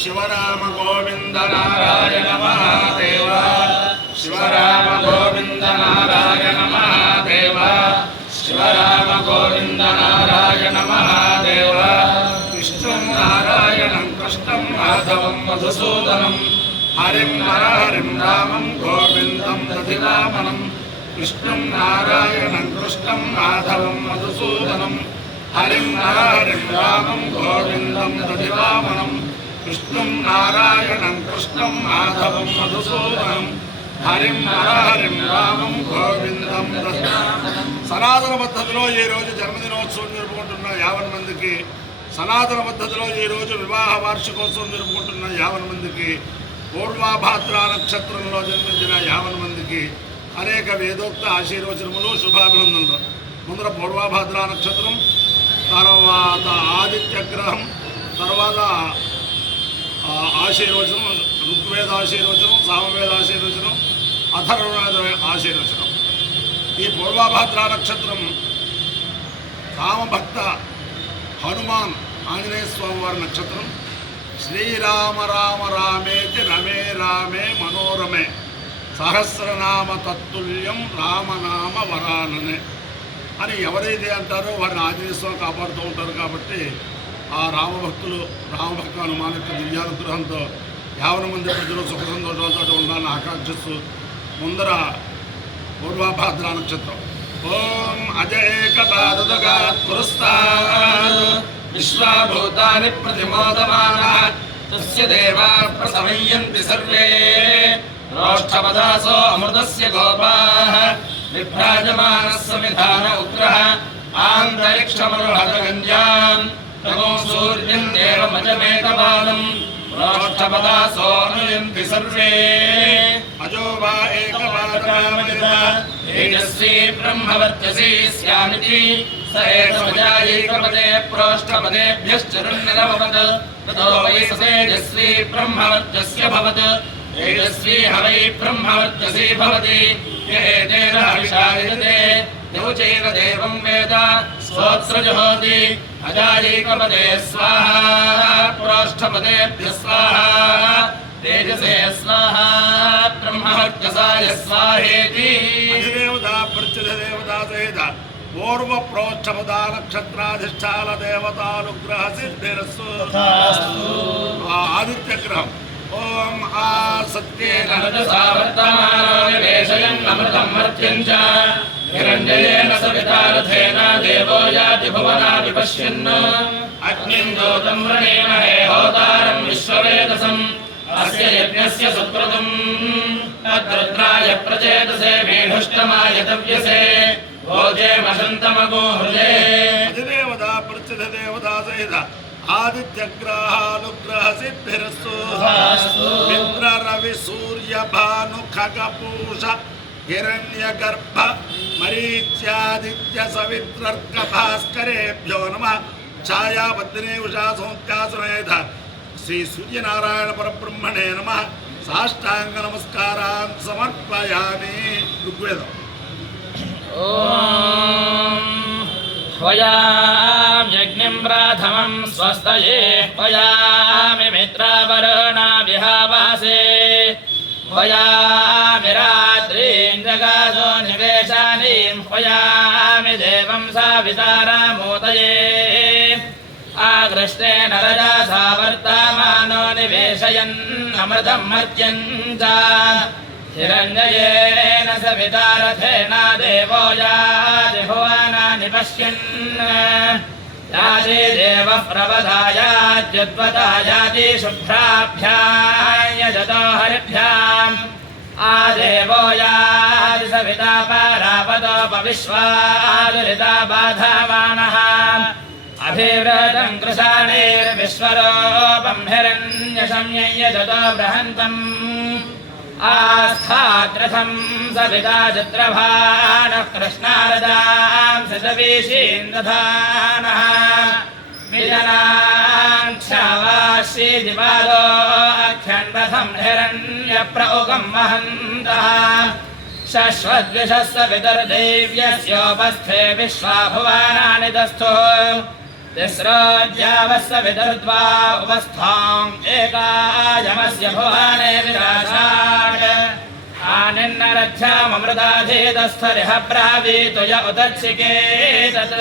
शिवराम गोविंद नारायण महादेव शिवराम गोविंद नारायण महादेव शिवराम गोविंद नारायण महादेव विष्णुं नारायणं कृष्णं माधवं मधुसूदनं हरिं नरहरिं रामं गोविन्दं दधिवामनं विष्णुं नारायणं कृष्णं माधवं मधुसूदनं हरिं नरहरिं रामं गोविन्दं दधिवामनं विष्णुं नारायणं कृष्णं माधवं मधुसूदनं हरिं नरहरिं रामं गोविन्दं दधिवामनं సనాతన పద్ధతిలో ఈ రోజు జన్మదినోత్సవం జరుపుకుంటున్న 50 మందికి, సనాతన పద్ధతిలో ఈ రోజు వివాహ వార్షికోత్సవం జరుపుకుంటున్న 50 మందికి, పూర్వాభాద్ర నక్షత్రంలో జన్మించిన 50 మందికి అనేక వేదోక్త ఆశీర్వచనములు, శుభాభినందనలు. ముందర పూర్వాభాద్ర నక్షత్రం, తర్వాత ఆదిత్యగ్రహం, తర్వాత ఆశీర్వచనం, ఋగ్వేద ఆశీర్వచనం, సామవేద ఆశీర్వచనం, అథర్వవేద ఆశీర్వచనం. ఈ పూర్వాభాద్ర నక్షత్రం రామభక్త హనుమాన్ ఆంజనేయ స్వామి వారి నక్షత్రం. శ్రీరామ రామ రామేతి రమే రామే మనోరమే సహస్రనామ తత్తుల్యం రామనామ వరాననే అని ఎవరైతే అంటారో వారిని ఆంజనేయ స్వామి కాపాడుతూ ఉంటారు. కాబట్టి ఆ రామభక్తులు, రామభక్త హనుమాన్ యొక్క దివ్యానుగ్రహంతో 50 మంది ప్రజలు సుఖ సంతోషాలతో ఉండాలని ఆకాంక్షిస్తూ ముందర పూర్వాభాద్ర నక్షత్రం. ఓం అజేకపాదగాత్ పురస్తాద్ విశ్వభూతాని ప్రతిమోదమానః తస్య దేవా ప్రసమయంతి సర్వే రోష్ఠపదాసో అమృతస్య గోపాః విభ్రాజమానస్య విధాన ఉగ్రః ఆంతరిక్షమరుహతగంజాం తమో సూర్యం దేవమజమేకబాలం రోష్ఠపదాసో అనుయంతి సర్వే అజో వా ఏకపాదకామజిత తేజస్వీ బ్రహ్మవర్చసి స్యామితి స ఏకమజాయేకపదే ప్రోష్ఠపదేభ్యశ్చరున్నిరభవత్ తతో వై తేజస్వీ బ్రహ్మవర్చస్య భవత్ తేజస్వీ హవై బ్రహ్మవర్చసి భవతి ఏతేన హవిషా యజతే యౌచైన దేవం వేద స్తోత్రజహోతి అజాయేకపదే స్వాహా ప్రోష్ఠపదేభ్య స్వాహా తేజసే స్వాహా బ్రహ్మవర్చసాయ స్వాహేతి. అధిదేవతా ప్రత్యధిదేవతా సహిత పూర్వ ప్రోక్షపదా నక్షత్రాధిష్టాన దేవతానుగ్రహ సిద్ధిరస్సు. ఆదిత్యగ్రహం. ఓం ఆ సత్యేన రజసావర్తమానో నివేశయన్ అమృతం మర్త్యం చ హిరణ్యయేన సవితా రథేన దేవో యాతి భువనాది పశ్యన్ అగ్నిం దూతం వృణీమహే హోతారం విశ్వవేదసం అస్య యజ్ఞస్య సుక్రతుం తద్రుద్రాయ ప్రచేతసే మేఢుష్టమాయ తవ్యసే భోజేమశంతమగో హృదే. అధిదేవతా ప్రత్యధిదేవతా సహిత ఆదిత్యగ్రహానుగ్రహ సిద్ధిరస్సు. ఇంద్ర రవి సూర్య భాను ఖగపూష హిరణ్యగర్భ మరీచ్యాదిత్య సవిత్రర్క భాస్కరేభ్యో నమః. ఛాయాబద్ధినే ఉషా సౌత్యాసమేత శ్రీ సూర్యనారాయణ పరబ్రహ్మణే నమః. సాష్టాంగ నమస్కారాన్ సమర్పయామి. ఋగ్వేదం. ఓం హోయాం యజ్ఞం ప్రాథమం స్వస్తయే హోయామి మిత్రావరుణా విహావాసే హోయామి రాత్రీం జగాసో నివేశానీం హోయామి దేవం సావితారామోదయే ఆగృష్టేన రజసా వర్తమానో నివేశయన్ అమృతం మర్త్యం చ హిరణ్యయేన సవితా రథేన దేవో యాతి భువనాని పశ్యన్ యాతి దేవః ప్రవదాయాద్యుద్వతాయాతి శుభ్రాభ్యాం యజతో హరిభ్యాం ఆదేవో యాతి సవితా పరాపతోపవిశ్వాదురితా బాధమానః అభివ్రతం కృశానేర్విశ్వరూపం హిరణ్యశమ్యయజతో బృహంతం ఆస్థాద్రథం సవితా చిత్రభానః కృష్ణారదాం శతవీశీంద్రధానః విజనాం క్షావాశ్రీదివాలో అఖ్యన్వథం హిరణ్యప్రౌగం వహन्तः శశ్వద్విషస్స వితర్దేవ్యస్యోపస్థే విశ్వాభువానాని దస్థో तिस्रोऽद्यावस्य विदर्द्वा उपस्थाम् एकायमस्य भुवने विराशात् आनिन्नरच्छाममृताधीतस्थरिह ब्रावीतु य उदच्छिकेतत्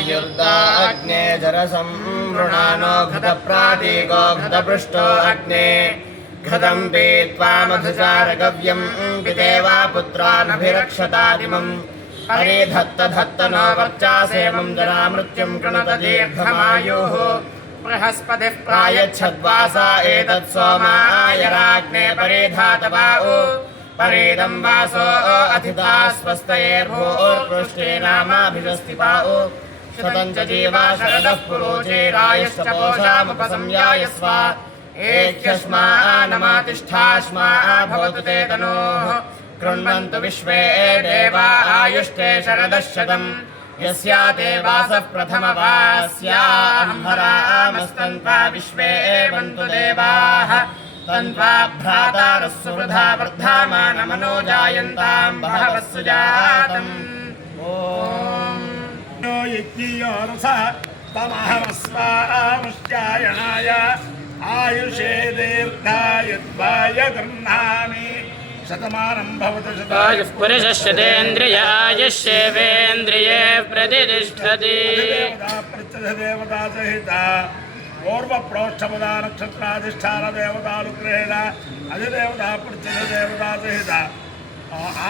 आयुर्दाग्ने जरसंवृणानो घटप्राटीको घटपृष्ठो अग्ने घटं पीत्वा मधुचारगव्यं पितेवा पुत्रानभिरक्षतादिमम् हरिधत्त नो वर्चासेमं जरामृत्युं कृणत दीर्घमायुः बृहस्पतिः प्रायच्छद्वासा एतत् सोमाय राज्ञे परिधातवाउ परेदं वासो अधिता स्वस्तयेर्भूर्पृष्ठेनामाभिषस्तिपाउ शतं च जीवा शरदः पुरोचेरायश्च पोषामुपसंयायस्व एह्यस्मानमातिष्ठास्मा भवतु ते तनोः कृण्वन्तु विश्वे देवा आयुष्टे शरदः शतम् यस्या ते वासः प्रथमवास्या अम्भरामस्तन्त्वा विश्वे एवन्तु देवाः तन्त्वा भ्रातारः सुवृधा वर्धामानमनो जायन्तां बहवः सुजातम् ॐ तमहमस्वामुश्चायणाय आयुषे दीर्घायुत्वाय गृह्णामि शतमानं भवतु आयुः पुरुषस्यतेन्द्रियायुष्येवेन्द्रिये प्रतिष्ठति देवता सहित पूर्व प्रोष्ठपदा नक्षत्राधिष्ठान देवतानुग्रहेण अधिदेवता प्रत्यय देवता सहित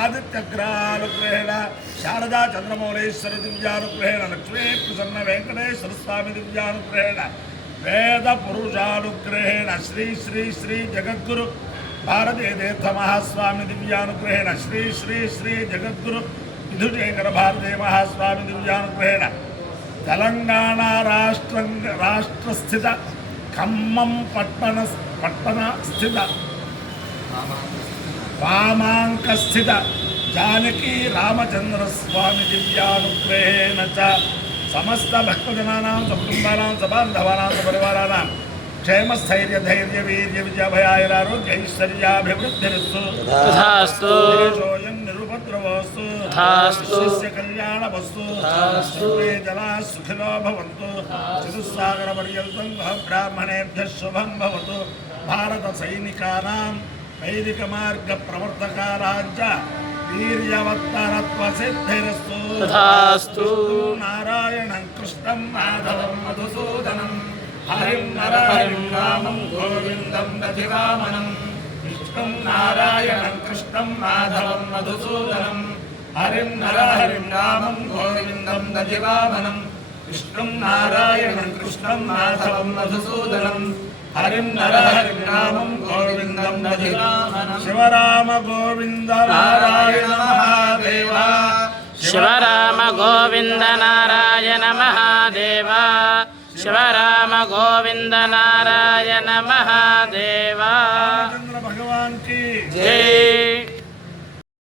आदित्यग्रहानुग्रहेण शारदा चंद्रमौलेश्वर दिव्यानुग्रहेण लक्ष्मी प्रसन्न वेंकटेश्वर स्वामी दिव्यानुग्रहेण वेद पुरुषानुग्रहेण श्री श्री श्री जगद्गुरु भारती तीर्थ महास्वामी दिव्यानुग्रहेण श्री श्री श्री जगद्गुरु विधुशेखर भारती महास्वामी दिव्यानुग्रहेण तेलंगाणा राष्ट्रस्थित खम्मं पट्टण स्थित वामांकस्थित जानकी रामचंद्र स्वामी दिव्यानुग्रहेण च समस्त भक्तजनानां सकुटुम्बानां सबान्धवानां सपरिवाराणां क्षेमस्थैर्य धैर्य वीर्य विजयाभयारोग्य ऐश्वर्याभिवृद्धिरस्तु तथास्तु निरुपद्रवस्तु तथास्तु कल्याणवस्तु जनाः सुखिनो भवन्तु चतुस्सागरपर्यन्तं ब्राह्मणेभ्यः शुभं भवतु भारत सैनिकानां वैदिकमार्गप्रवर्तकानाञ्च वीर्यवत्तरत्वसिद्धिरस्तु तथास्तु नारायणं कृष्णं माधवं मधुसूदनं हरिं नरहरिं रामं गोविन्दं दधिवामनं विष्णुं नारायणं कृष्णं माधवं मधुसूदनं हरिं नरहरिं रामं गोविन्दं दधिवामनं विष्णुं नारायणं कृष्णं माधवं मधुसूदनं हरिं नरहरिं रामं गोविन्दं दधिवामनं शिवराम गोविन्द नारायण महादेव शिवराम गोविन्द नारायण महादेव శివరామ గోవింద నారాయణ మహాదేవ చంద్ర భగవాన్ కి జై